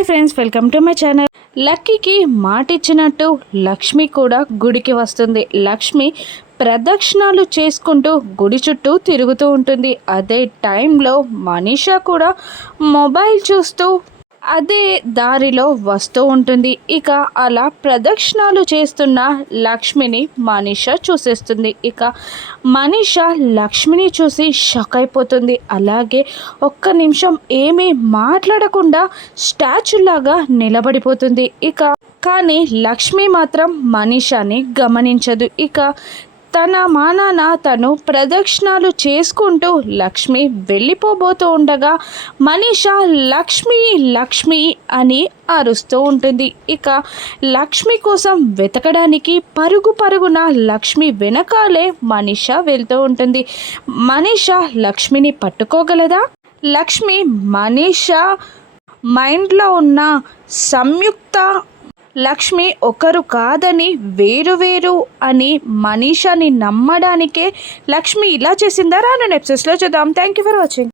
Hi friends, welcome to my channel. లక్కీకి మాటిచ్చినట్టు లక్ష్మి కూడా గుడికి వస్తుంది. లక్ష్మి ప్రదక్షిణాలు చేసుకుంటూ గుడి చుట్టూ తిరుగుతూ ఉంటుంది. అదే టైంలో మనీషా కూడా మొబైల్ చూస్తూ అదే దారిలో వస్తూ ఉంటుంది. ఇక అలా ప్రదక్షిణాలు చేస్తున్న లక్ష్మిని మనీష చూసేస్తుంది. ఇక మనీష లక్ష్మిని చూసి షాక్ అయిపోతుంది. అలాగే ఒక్క నిమిషం ఏమీ మాట్లాడకుండా స్టాచ్యూలాగా నిలబడిపోతుంది. ఇక కానీ లక్ష్మి మాత్రం మనీషాని గమనించదు. ఇక తన మానాన తను ప్రదక్షిణాలు చేసుకుంటూ లక్ష్మి వెళ్ళిపోబోతూ ఉండగా మనీషా లక్ష్మి లక్ష్మి అని అరుస్తూ ఉంటుంది. ఇక లక్ష్మి కోసం వెతకడానికి పరుగు పరుగున లక్ష్మి వెనకాలే మనీషా వెళ్తూ ఉంటుంది. మనీషా లక్ష్మిని పట్టుకోగలదా? లక్ష్మి మనీషా మైండ్లో ఉన్న సంయుక్త లక్ష్మి ఒకరు కాదని వేరు అని మనీషాని నమ్మడానికే లక్ష్మి ఇలా చేసిందా? రాను ఎపిసోడ్స్లో చూద్దాం. Thank you for watching.